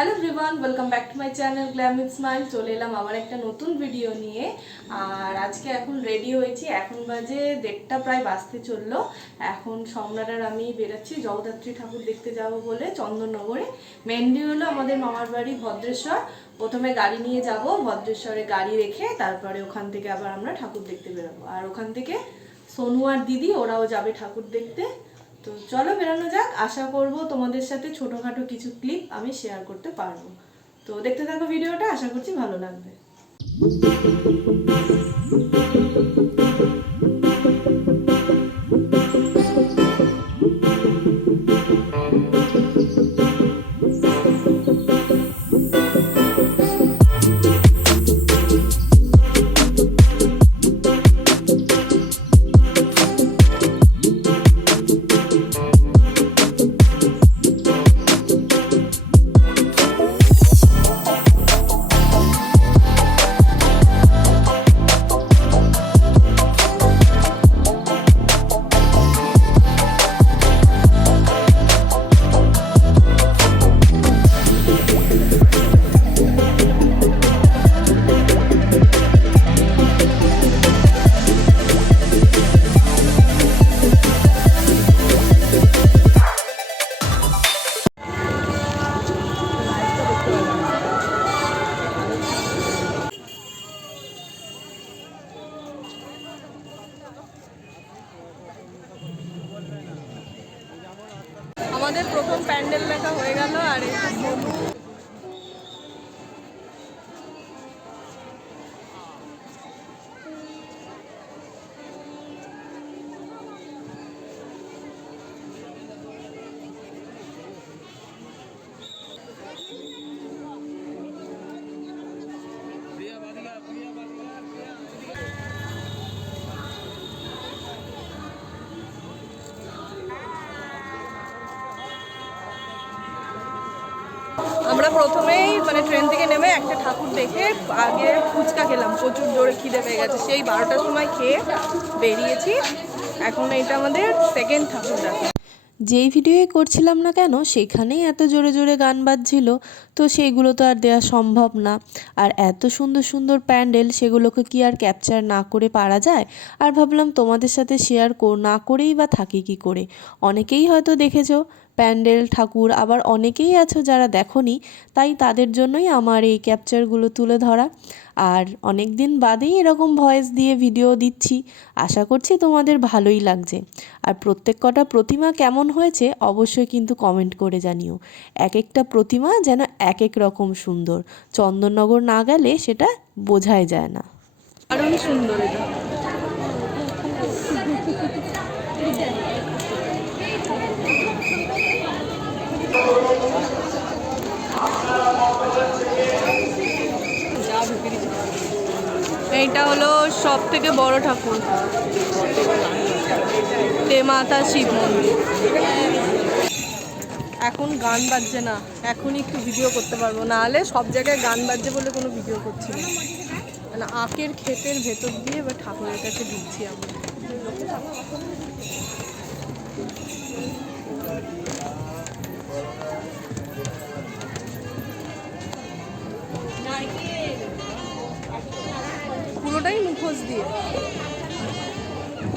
Hello everyone welcome back to my channel Glam with Smile চলে এলাম আবার একটা নতুন ভিডিও নিয়ে। আর আজকে এখন রেডি হয়েছি, এখন বাজে দেড়টা, প্রায় বাজতে চলল। এখন সম্রাট আর আমি বেরোচ্ছি, জগদ্ধাত্রী ঠাকুর দেখতে যাব বলে চন্দননগরে। মেনলি হলো আমাদের মামার বাড়ি ভদ্রেশ্বর। প্রথমে গাড়ি নিয়ে যাব, ভদ্রেশ্বরে গাড়ি রেখে তারপরে ওখান থেকে আবার আমরা ঠাকুর দেখতে বেরোবো। আর ওখান থেকে সোনু আর দিদি, ওরাও যাবে ঠাকুর দেখতে। তো চলো বেরানো যাক। আশা করব তোমাদের সাথে ছোটোখাটো কিছু ক্লিপ আমি শেয়ার করতে পারব। তো দেখতে থাকো ভিডিওটা, আশা করছি ভালো লাগবে। প্রথম প্যান্ডেল দেখা আমরা প্রথমেই মানে ট্রেন থেকে নেমে একটা ঠাকুর দেখে আগে ফুচকা খেলাম, প্রচুর জোরে খিদে পেয়ে গেছে। সেই বারোটার সময় খেয়ে বেরিয়েছি। এখন এটা আমাদের সেকেন্ড ঠাকুর যেই ভিডিওই করছিলাম না কেন, সেখানেই এত জোরে জোরে গান বাজছিল, তো সেইগুলো তো আর দেওয়া সম্ভব না। আর এত সুন্দর সুন্দর প্যান্ডেল, সেগুলোকে কি আর ক্যাপচার না করে পারা যায়? আর ভাবলাম তোমাদের সাথে শেয়ার না করেই বা থাকি কি করে? অনেকেই হয়তো দেখেছ প্যান্ডেল, ঠাকুর, আবার অনেকেই আছো যারা দেখনি, তাই তাদের জন্যই আমার এই ক্যাপচারগুলো তুলে ধরা। আর অনেক দিন বাদেই এরকম ভয়েস দিয়ে ভিডিও দিচ্ছি, আশা করছি তোমাদের ভালোই লাগছে। আর প্রত্যেক কটা প্রতিমা কেমন হয়েছে অবশ্যই কিন্তু কমেন্ট করে জানিও। এক একটা প্রতিমা যেন এক এক রকম সুন্দর, চন্দননগর না গেলে সেটা বোঝাই যায় না। দারুণ সুন্দর এটা। এইটা হলো সব থেকে বড় ঠাকুর। মাতা শিব মন্দির। এখন গান বাজছে না এখন একটু ভিডিও করতে পারব। না হলে সব জায়গায় গান বাজছে বলে কোনো ভিডিও করছি না। মানে আখের ক্ষেতের ভেতর দিয়ে এবার ঠাকুরের কাছে ঢুকছি আমরা।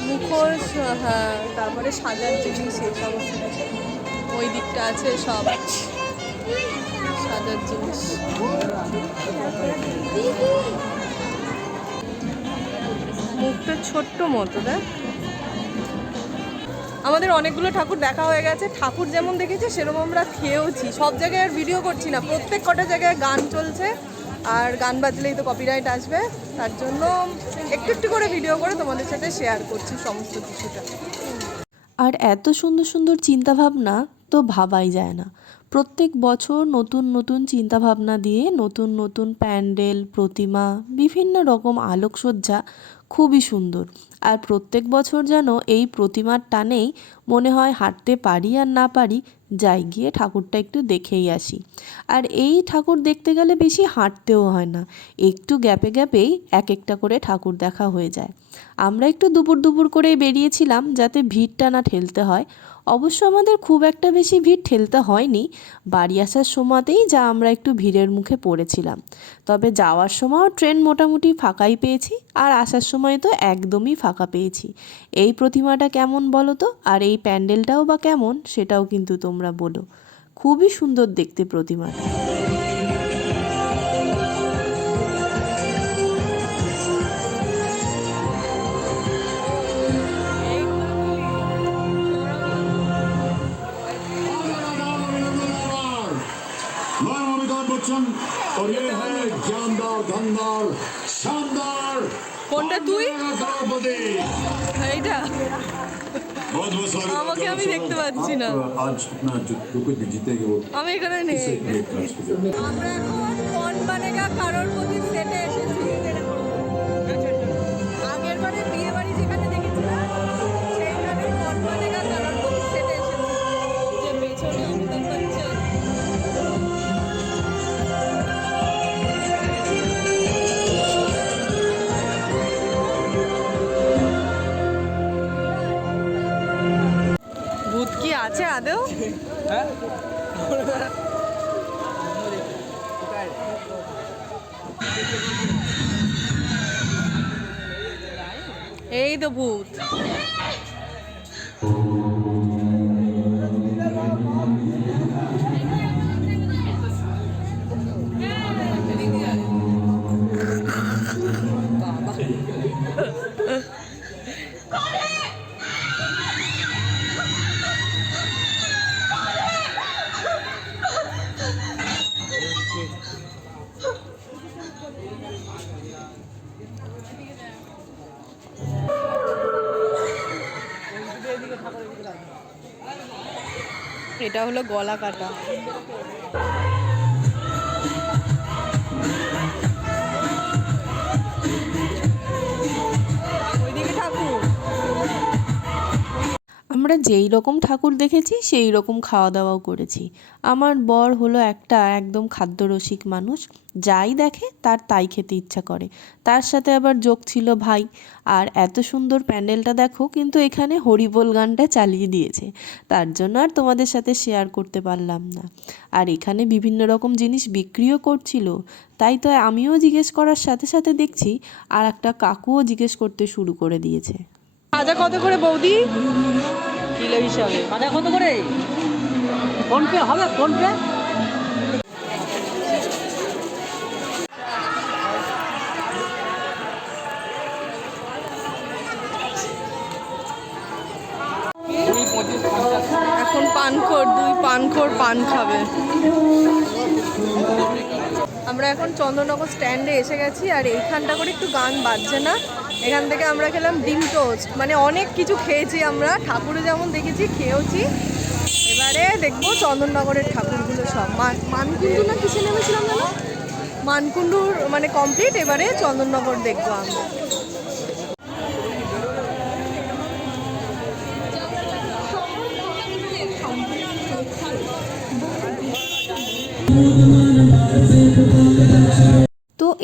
মুখোশ হ্যাঁ তারপরে সাজার জিনিস সমস্ত ওই দিকটা আছে সব। সাজার জিনিস। মুখটা ছোট্ট মতো, দেখ। আমাদের অনেকগুলো ঠাকুর দেখা হয়ে গেছে। ঠাকুর যেমন দেখেছি, সেরকম আমরা খেয়েওছি। সব জায়গায় আর ভিডিও করছি না। প্রত্যেক কটা জায়গায় গান চলছে। আর গান বাজলেই তো কপিরাইট আসবে। তার জন্য একটু একটু করে ভিডিও করে তোমাদের সাথে শেয়ার করছি সমস্ত কিছুটা। আর এত সুন্দর সুন্দর চিন্তাভাবনা তো ভাবাই যায় না। প্রত্যেক বছর নতুন নতুন চিন্তাভাবনা দিয়ে নতুন নতুন প্যান্ডেল, প্রতিমা, বিভিন্ন রকম আলোকসজ্জা খুবই সুন্দর। আর প্রত্যেক বছর যেন এই প্রতিমার টানেই মনে হয় হাঁটতে পারি আর না পারি যাই, গিয়ে ঠাকুরটা একটু দেখেই আসি। আর এই ঠাকুর দেখতে গেলে বেশি হাঁটতেও হয় না। একটু গ্যাপে গ্যাপেই এক একটা করে ঠাকুর দেখা হয়ে যায়। আমরা একটু দুপুর দুপুর করেই বেরিয়েছিলাম যাতে ভিড়টা না ঠেলতে হয়। অবশ্য আমাদের খুব একটা বেশি ভিড় ঠেলতে হয়নি। বাড়ি আসার সময়তেই যা আমরা একটু ভিড়ের মুখে পড়েছিলাম। তবে যাওয়ার সময়ও ট্রেন মোটামুটি ফাঁকাই পেয়েছি আর আসার সময় তো একদমই ফাঁকা পেয়েছি। এই প্রতিমাটা কেমন বলো তো? আর এই প্যান্ডেলটাও বা কেমন? সেটাও কিন্তু তোমরা বলো। খুবই সুন্দর দেখতে প্রতিমাটা। और ये है जानदार धनदार शानदार কোনটা তুই? द्रौपदी এইটা बहुत बहुत स्वागत আমাকে আমি দেখতে পাচ্ছি না। आप, आज अपना जो जो कुछ भी जीतेंगे वो আমি এখানে নেই इसे एक आज के दिन আমরা এখন কোন বানেগা কারোর প্রতি সেটে এসেছি আছে আদৌ? এই তো ভূত। এটা হলো গলা কাটা। আমরা যেই রকম ঠাকুর দেখেছি, সেই রকম খাওয়া দাওয়াও করেছি। আমার বর হলো একটা একদম খাদ্যরসিক মানুষ। যাই দেখে, তার তাই খেতে ইচ্ছা করে। তার সাথে আবার যোগ ছিল ভাই। আর এত সুন্দর প্যান্ডেলটা দেখো, কিন্তু এখানে হরিবোল গানটা চালিয়ে দিয়েছে। তার জন্য আর তোমাদের সাথে শেয়ার করতে পারলাম না। আর এখানে বিভিন্ন রকম জিনিস বিক্রিও করছিল। তাই তো আমিও জিজ্ঞেস করার সাথে সাথে দেখছি আর একটা কাকুও জিজ্ঞেস করতে শুরু করে দিয়েছে। আজা কত করে বৌদি? কিলো হিসাবে মানে কত করে? ফোন পে হবে? PhonePe? এখন পানখোর, দুই পানখোর পান খাবে। আমরা এখন চন্দ্রনগর স্ট্যান্ডে এসে গেছি আর এইখানটা করে একটু গান বাজছে না? এখান থেকে আমরা খেলাম ডিম টোস্ট। মানে অনেক কিছু খেয়েছি আমরা। ঠাকুরে যেমন দেখেছি, খেয়েওছি। এবারে দেখব চন্দননগরের ঠাকুরগুলো সব। মান- মানকুণ্ডু না কিসে নেমেছিলাম জানো? মানকুণ্ডুর মানে কমপ্লিট এবারে চন্দননগর দেখব আমরা। তো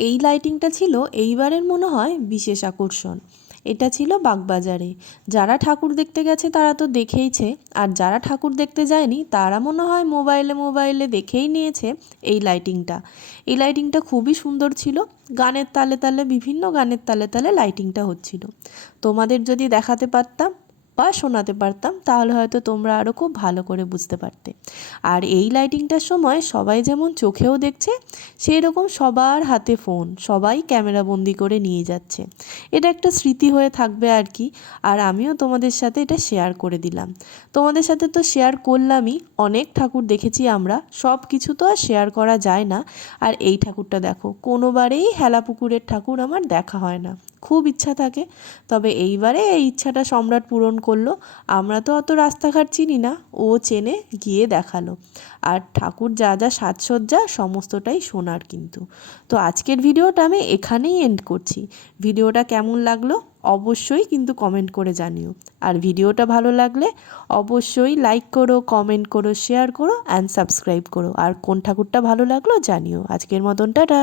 এই লাইটিংটা ছিল এইবারের মনে হয় বিশেষ আকর্ষণ। এটা ছিল বাগবাজারে। যারা ঠাকুর দেখতে গেছে তারা তো দেখেইছে, আর যারা ঠাকুর দেখতে যায়নি তারা মনে হয় মোবাইলে মোবাইলে দেখেই নিয়েছে এই লাইটিংটা এই লাইটিংটা খুবই সুন্দর ছিল। গানের তালে তালে, বিভিন্ন গানের তালে তালে লাইটিংটা হচ্ছিল। তোমাদের যদি দেখাতে পারতাম বা শোনাতে পারতাম, তাহলে হয়তো তোমরা আরও খুব ভালো করে বুঝতে পারতে। আর এই লাইটিংটার সময় সবাই যেমন চোখেও দেখছে সেই রকম সবার হাতে ফোন সবাই ক্যামেরা বন্দি করে নিয়ে যাচ্ছে। এটা একটা স্মৃতি হয়ে থাকবে আর কি। আর আমিও তোমাদের সাথে এটা শেয়ার করে দিলাম। তোমাদের সাথে তো শেয়ার করলামই, অনেক ঠাকুর দেখেছি আমরা সব কিছু তো আর শেয়ার করা যায় না। আর এই ঠাকুরটা দেখো, কোনোবারেই হেলা পুকুরের ঠাকুর আমার দেখা হয় না। খুব ইচ্ছা থাকে। তবে এইবারে এই ইচ্ছাটা সম্রাট পূরণ করল। আমরা তো অত রাস্তাঘাট চিনি না, ও চেনে, গিয়ে দেখাল। আর ঠাকুর যা যা সাজসজ্জা, সমস্তটাই সোনার কিন্তু। তো আজকের ভিডিওটা আমি এখানেই এন্ড করছি। ভিডিওটা কেমন লাগল অবশ্যই কিন্তু কমেন্ট করে জানিও। আর ভিডিওটা ভালো লাগলে অবশ্যই লাইক করো কমেন্ট করো শেয়ার করো অ্যান্ড সাবস্ক্রাইব করো। আর কোন ঠাকুরটা ভালো লাগল জানিও। আজকের মতন, টাটা!